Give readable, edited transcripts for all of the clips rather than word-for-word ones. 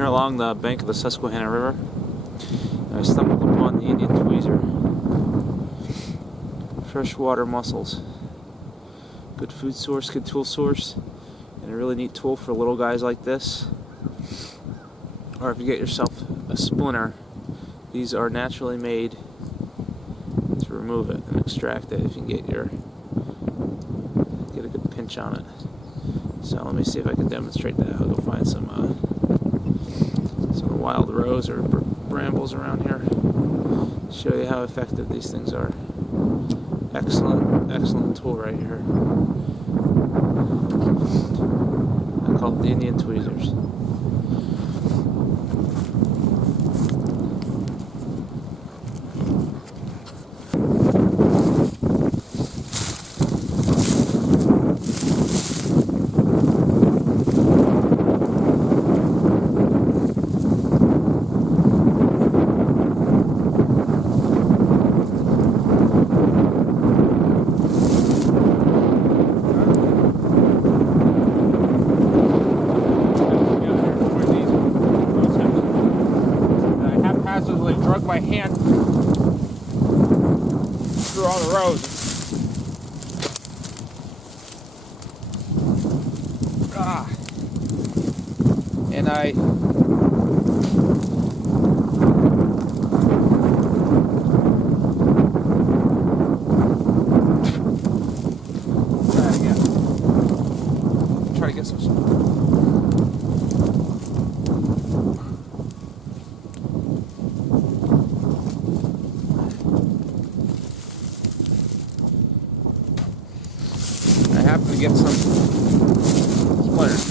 here along the bank of the Susquehanna River, and I stumbled upon the Indian tweezer. Freshwater mussels. Good food source, good tool source, and a really neat tool for little guys like this. Or if you get yourself a splinter, these are naturally made to remove it and extract it if you can get a good pinch on it. So let me see if I can demonstrate that. I'll go find some wild rose or brambles around here. Show you how effective these things are. Excellent tool right here. I call it the Indian tweezers. Drug my hand through all the rows. And I try it again. Try to get some. I happen to get some splinters.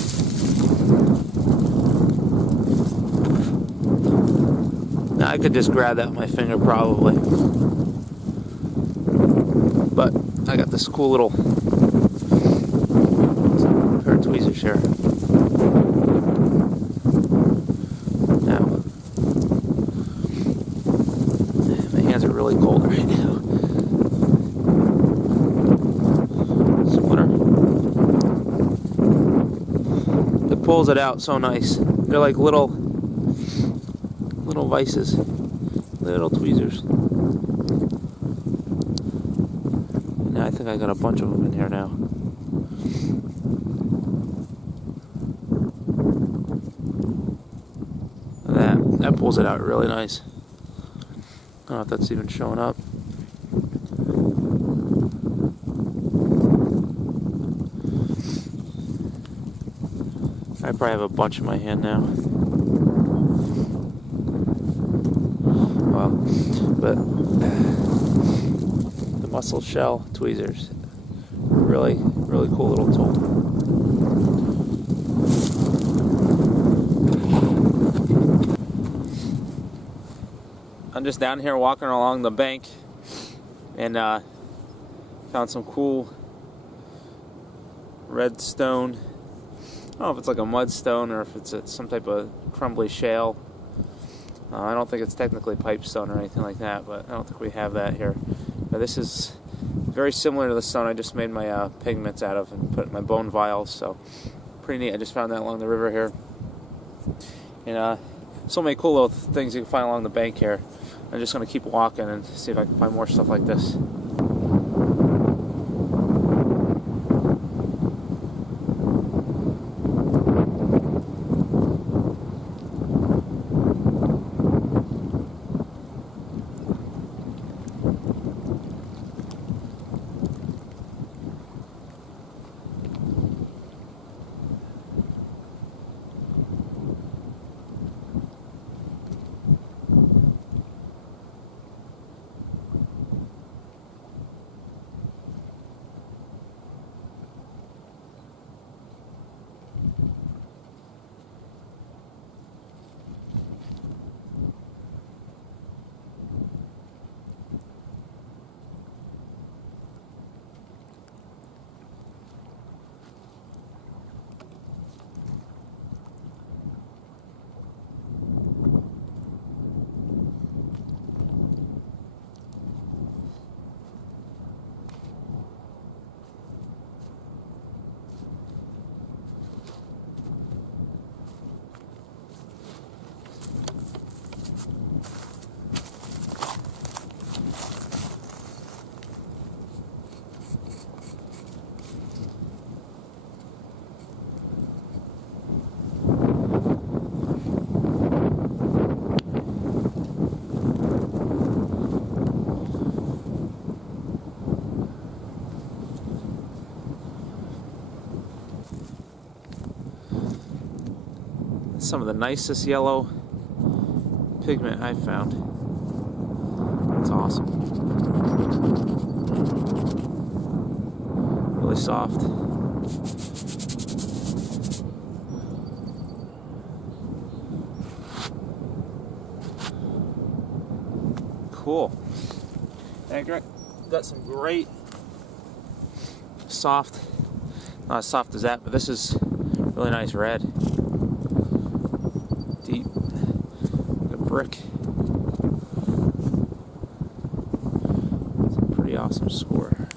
Now I could just grab that with my finger probably, but I got this cool little pair of tweezers here. Now, my hands are really cold right now. Pulls it out so nice. They're like little vices, little tweezers. Now I think I got a bunch of them in here now. That pulls it out really nice. I don't know if that's even showing up. I probably have a bunch in my hand now. Well, but the mussel shell tweezers, really cool little tool. I'm just down here walking along the bank and found some cool red stone. I don't know if it's like a mudstone or if it's some type of crumbly shale. I don't think it's technically pipestone or anything like that, but I don't think we have that here. But this is very similar to the stone I just made my pigments out of and put in my bone vials, so pretty neat. I just found that along the river here. And so many cool little things you can find along the bank here. I'm just going to keep walking and see if I can find more stuff like this. some of the nicest yellow pigment I've found. It's awesome. Really soft. Cool. Got some great soft, not as soft as that, but this is really nice red. Deep. Like a brick. It's a pretty awesome score.